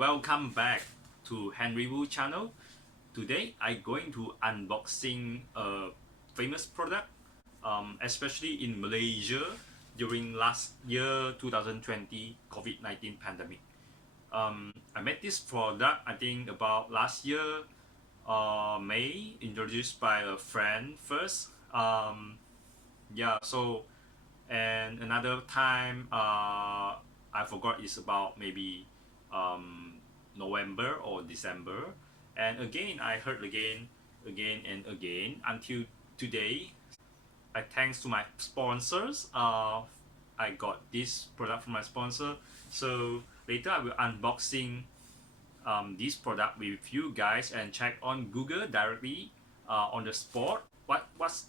welcome back to Henry Wu channel. Today I'm going to unboxing a famous product, especially in Malaysia during last year 2020 COVID-19 pandemic. I met this product I think about last year, May, introduced by a friend first. And another time I forgot, it's about maybe um, November or December, and again I heard again and again until today. I thanks to my sponsors, I got this product from my sponsor. So later I will unboxing this product with you guys and check on Google directly on the spot. What's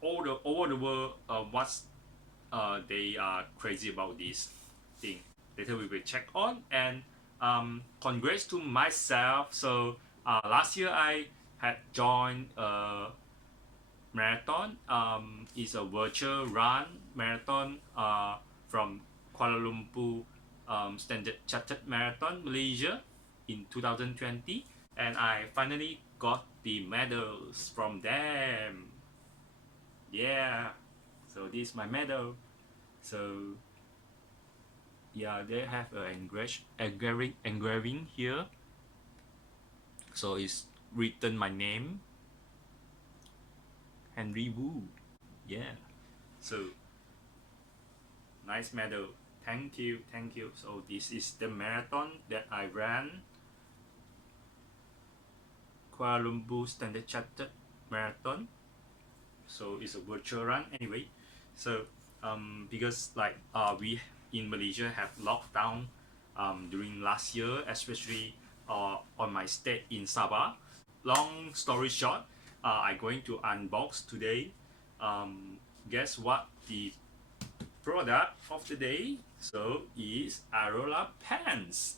all the world, what's they are crazy about this thing. Later we will check on. And congrats to myself. So last year I had joined a marathon. It's a virtual run marathon from Kuala Lumpur Standard Chartered Marathon, Malaysia, in 2020, and I finally got the medals from them. Yeah, so this is my medal. So yeah, they have an engraving here. So it's written my name, Henry Wu. Yeah. So nice medal. Thank you, thank you. So this is the marathon that I ran. Kuala Lumpur Standard Chartered Marathon. So it's a virtual run anyway. So because like we in Malaysia have lockdown during last year, especially on my stay in Sabah. Long story short, I'm going to unbox today. Guess what the product of the day? So is Aulora Pants.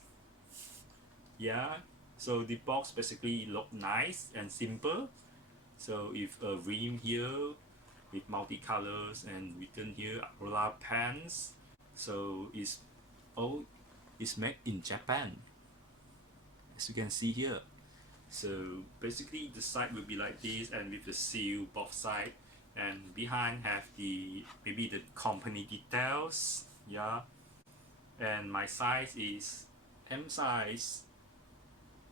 Yeah, so the box basically look nice and simple. So if a rim here with multicolors and written here Aulora Pants. So it's made in Japan, as you can see here. So basically the side will be like this, and with the seal both side, and behind have the maybe the company details. Yeah, and my size is M size.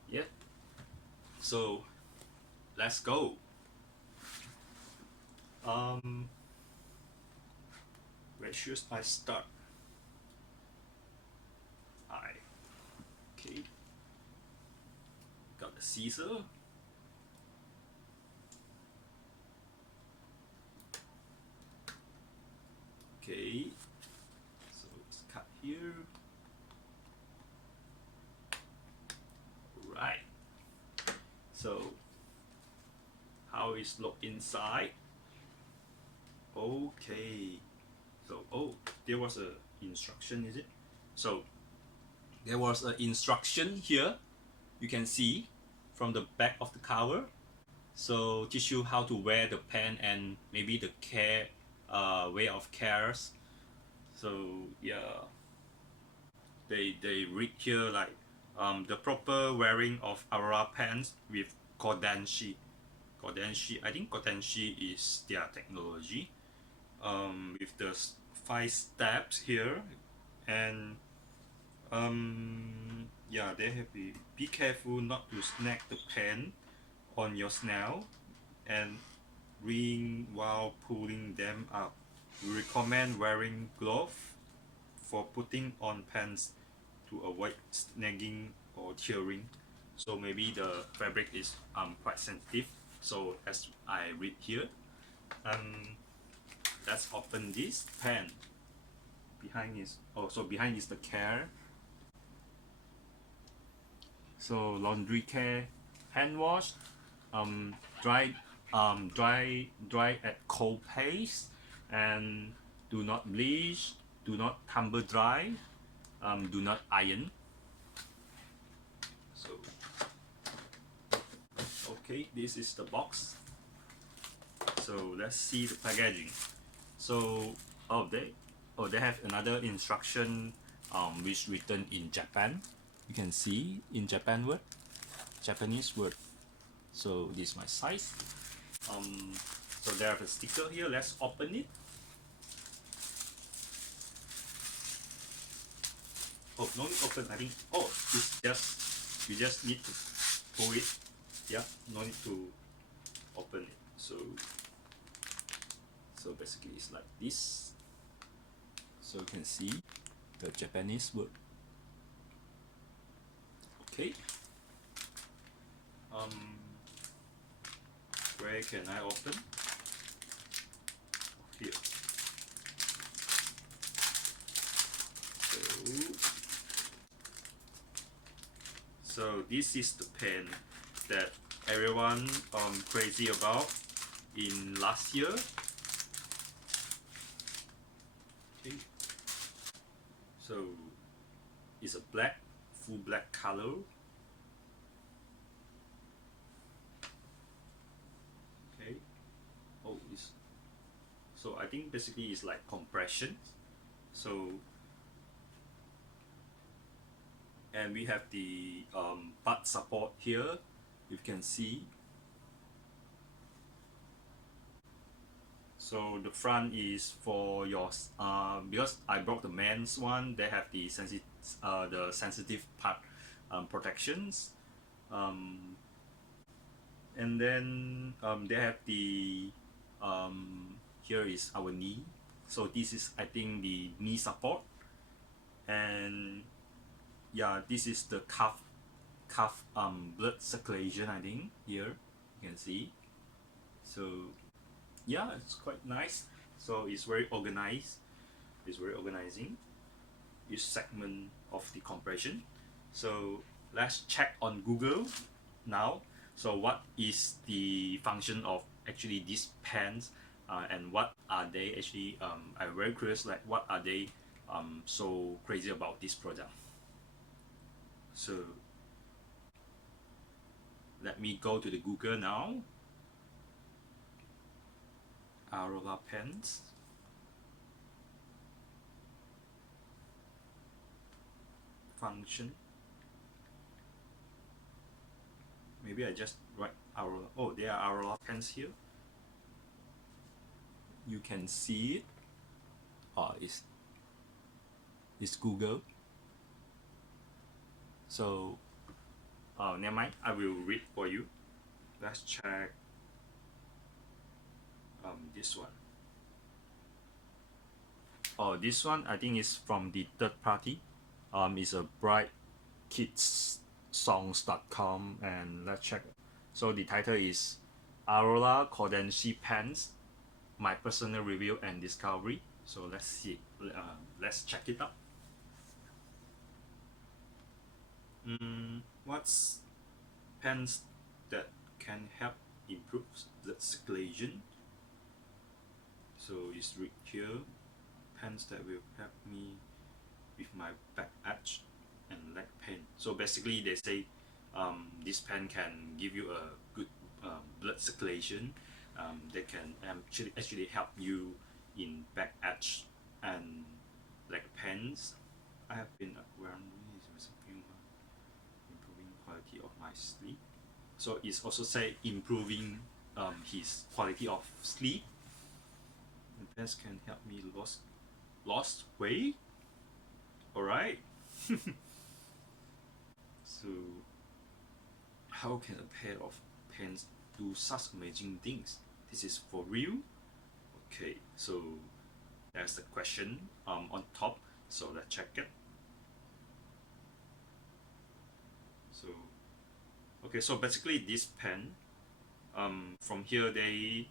Yeah, so let's go. Where should I start? Okay, got the scissor. Okay, so it's cut here. Right. So how is look inside? Okay. So there was a instruction, is it? So there was an instruction here. You can see from the back of the cover. So teach you how to wear the pant and maybe the care way of cares. So yeah, they read here like the proper wearing of Aulora Pants with Kodenshi. I think Kodenshi is their technology. With the 5 steps here, and yeah, they have to be careful not to snag the pen on your snail and ring while pulling them up. We recommend wearing gloves for putting on pants to avoid snagging or tearing. So maybe the fabric is quite sensitive. So as I read here, let's open this pen. Behind is behind is the care. So laundry care, hand wash, dry at cold paste, and do not bleach, do not tumble dry, do not iron. So okay, this is the box. So let's see the packaging. So they have another instruction which written in Japan. You can see in Japanese word. So this is my size. So there is a sticker here. Let's open it. Oh, no need open. I think. Oh, it's just you just need to pull it. Yeah, no need to open it. So basically it's like this. So you can see the Japanese word. Okay. Where can I open? Here. So this is the pen that everyone crazy about in last year. Okay. So it's a full black color. Okay. Oh, so I think basically it's like compression. So and we have the butt support here. You can see. So the front is for your because I brought the men's one. They have the sensitive part protections, and then they have the here is our knee. So this is I think the knee support, and yeah, this is the calf blood circulation. I think here you can see. So yeah, it's quite nice. So it's very organized. It's very organizing. Each segment of the compression. So let's check on Google now. So what is the function of actually these pens, and what are they actually? I'm very curious. Like what are they so crazy about this product? So let me go to the Google now. Aulora Pants. Function. Maybe I just write Aulora. Oh, there are Aulora Pants here. You can see it. Oh, it's Google. So, never mind. I will read for you. Let's check this one. Oh, this one I think is from the third party. It's a brightkidsongs.com, and let's check. So the title is Aurora Cordency Pants, my personal review and discovery. So let's see. Let's check it out. What's pants that can help improve blood circulation? So it's read here, pants that will help me with my back ache and leg pain. So basically they say this pen can give you a good blood circulation. They can actually help you in back ache and leg pains. I have been wearing improving quality of my sleep. So it's also say improving his quality of sleep. The pants can help me lost weight. All right. So how can a pair of pants do such amazing things? This is for real. Okay, so there's the question on top. So let's check it. So okay, so basically this pen from here they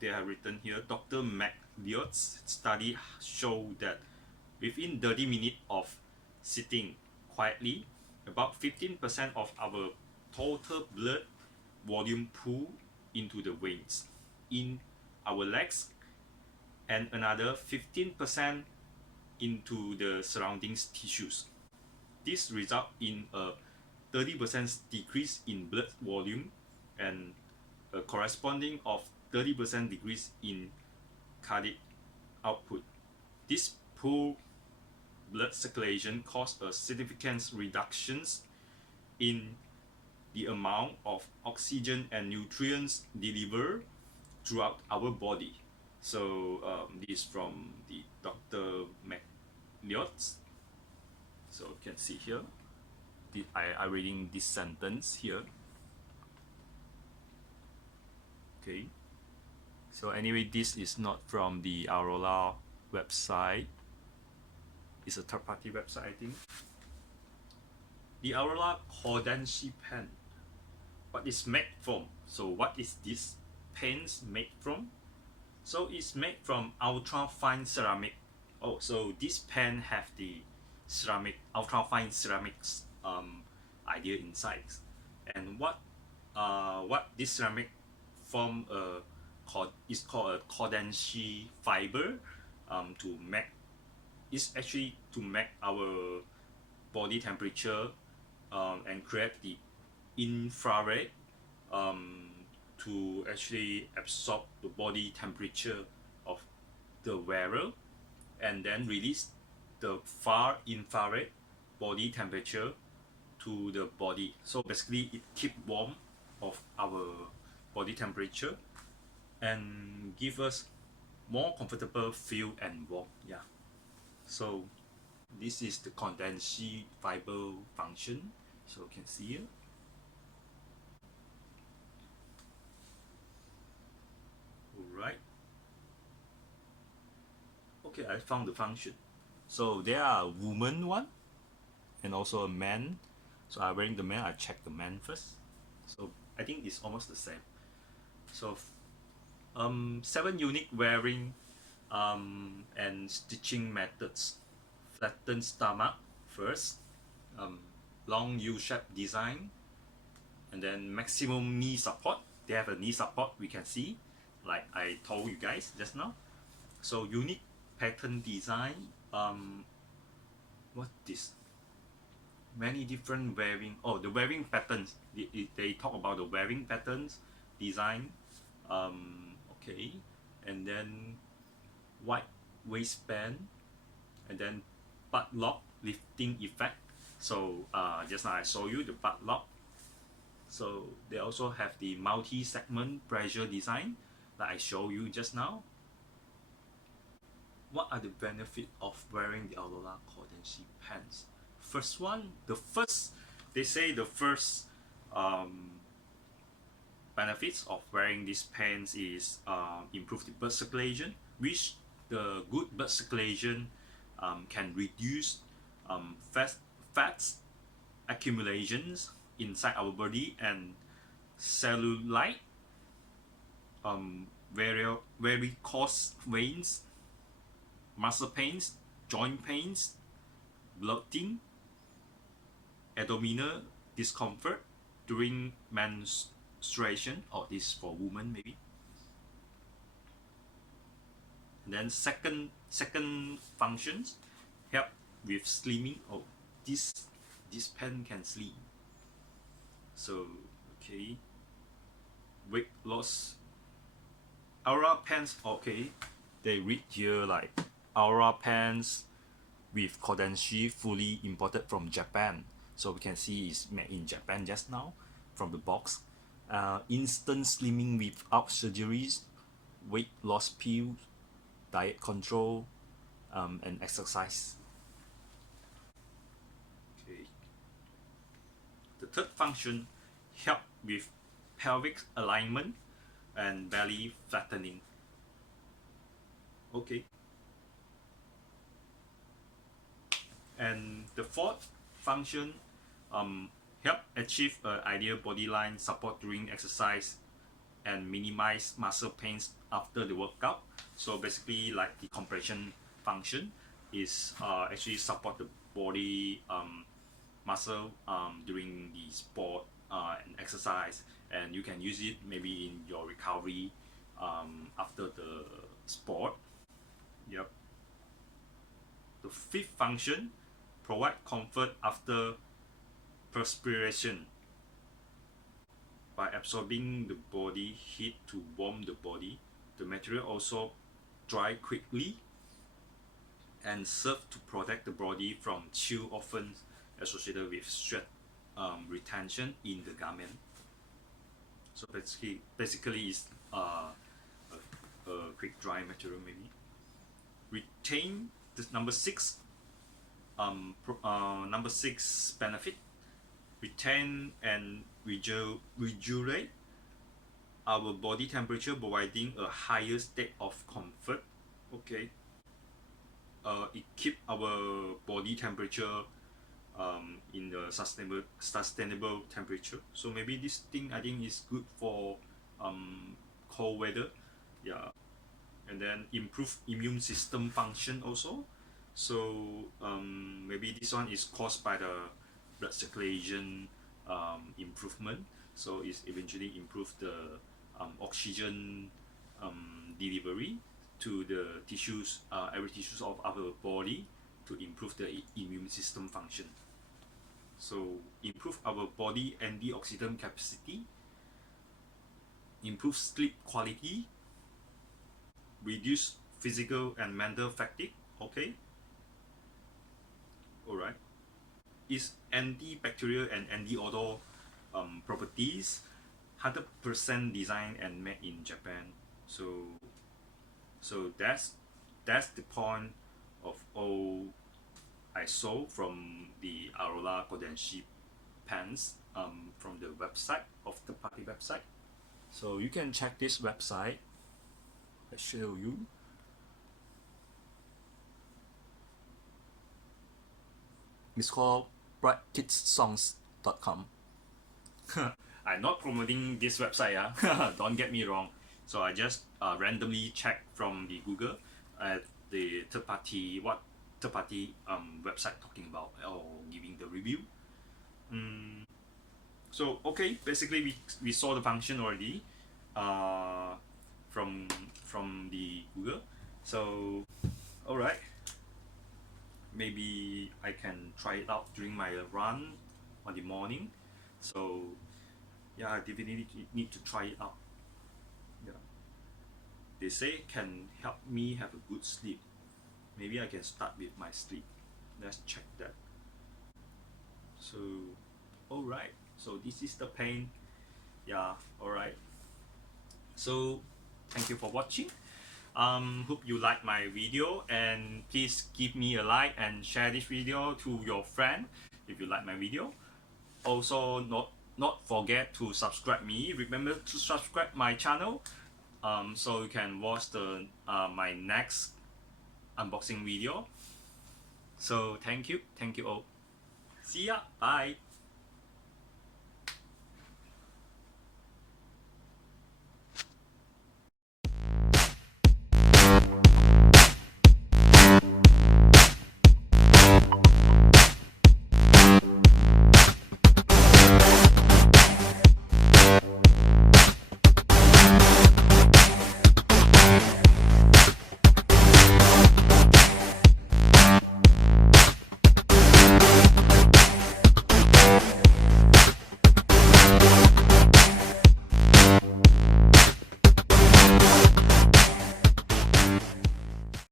they have written here, Dr. McLeod's study showed that within 30 minutes of sitting quietly, about 15% of our total blood volume pool into the veins in our legs, and another 15% into the surrounding tissues. This results in a 30% decrease in blood volume and a corresponding of 30% decrease in cardiac output. This pool blood circulation cause a significant reductions in the amount of oxygen and nutrients delivered throughout our body. So this is from the Dr. McLeod. So you can see here, I reading this sentence here. Okay. So anyway, this is not from the Aulora website. It's a third-party website, I think. The Aulora Cordency pen. What is made from? So what is this pens made from? So it's made from ultra fine ceramic. Oh, so this pen have the ceramic, ultra fine ceramics idea inside. And what this ceramic form is called a Cordency fiber to make, is actually to make our body temperature and create the infrared to actually absorb the body temperature of the wearer and then release the far infrared body temperature to the body. So basically it keep warm of our body temperature and give us more comfortable feel and warm. Yeah. So this is the condensed fiber function. So you can see here. Alright. Okay, I found the function. So there are a woman one and also a man. So I'm wearing the man, I check the man first. So I think it's almost the same. So 7 unique wearing and stitching methods. Flatten stomach first, long U-shaped design, and then maximum knee support. They have a knee support, we can see, like I told you guys just now. So unique pattern design. What this? Many different wearing. Oh, the wearing patterns. They talk about the wearing patterns design. Okay, and then wide waistband, and then butt lock lifting effect. So just now I show you the butt lock. So they also have the multi-segment pressure design that I show you just now. What are the benefits of wearing the Aulora Cordency pants? First one, they say the first benefits of wearing these pants is improve the blood circulation, which the good blood circulation can reduce fats accumulations inside our body and cellulite, varicose veins, muscle pains, joint pains, bloating, abdominal discomfort during menstruation, or this for women maybe. And then second functions, help with slimming. Oh, this pen can slim. So okay, weight loss. Aulora Pants. Okay, they read here like Aulora Pants with Cordency fully imported from Japan. So we can see it's made in Japan just now from the box. Instant slimming without surgeries, weight loss pills, diet control, and exercise. Okay. The third function, help with pelvic alignment and belly flattening. Okay. And the fourth function, help achieve an ideal body line, support during exercise, and minimize muscle pains after the workout. So basically, like the compression function is actually support the body muscle during the sport and exercise, and you can use it maybe in your recovery after the sport. Yep. The fifth function, provide comfort after perspiration. By absorbing the body heat to warm the body, the material also dry quickly and serve to protect the body from chill often associated with sweat retention in the garment. So basically is a quick dry material maybe. Retain this number six. Number six benefit: retain and regulate our body temperature, providing a higher state of comfort. Okay. It keep our body temperature in the sustainable temperature. So maybe this thing I think is good for cold weather. Yeah. And then improve immune system function also. So maybe this one is caused by the blood circulation improvement. So it's eventually improve the oxygen delivery to the tissues, every tissues of our body, to improve the immune system function. So improve our body antioxidant capacity, improve sleep quality, reduce physical and mental fatigue. Okay. Alright. Is antibacterial and anti-odor properties, 100% designed and made in Japan. So that's the point of all I saw from the Aulora Pants from the website of the party website. So you can check this website. I show you. It's called brightkidsongs.com. I'm not promoting this website, yeah. Don't get me wrong. So I just randomly check from the Google at the third party website talking about or giving the review. So okay, basically we saw the function already from the Google. So alright, maybe I can try it out during my run on the morning. So yeah, I definitely need to try it out. Yeah, they say can help me have a good sleep. Maybe I can start with my sleep. Let's check that. So alright, so this is the pain. Yeah, alright. So thank you for watching. Hope you like my video, and please give me a like and share this video to your friend if you like my video. Also not forget to subscribe me. Remember to subscribe my channel so you can watch the my next unboxing video. So thank you all. See ya. Bye.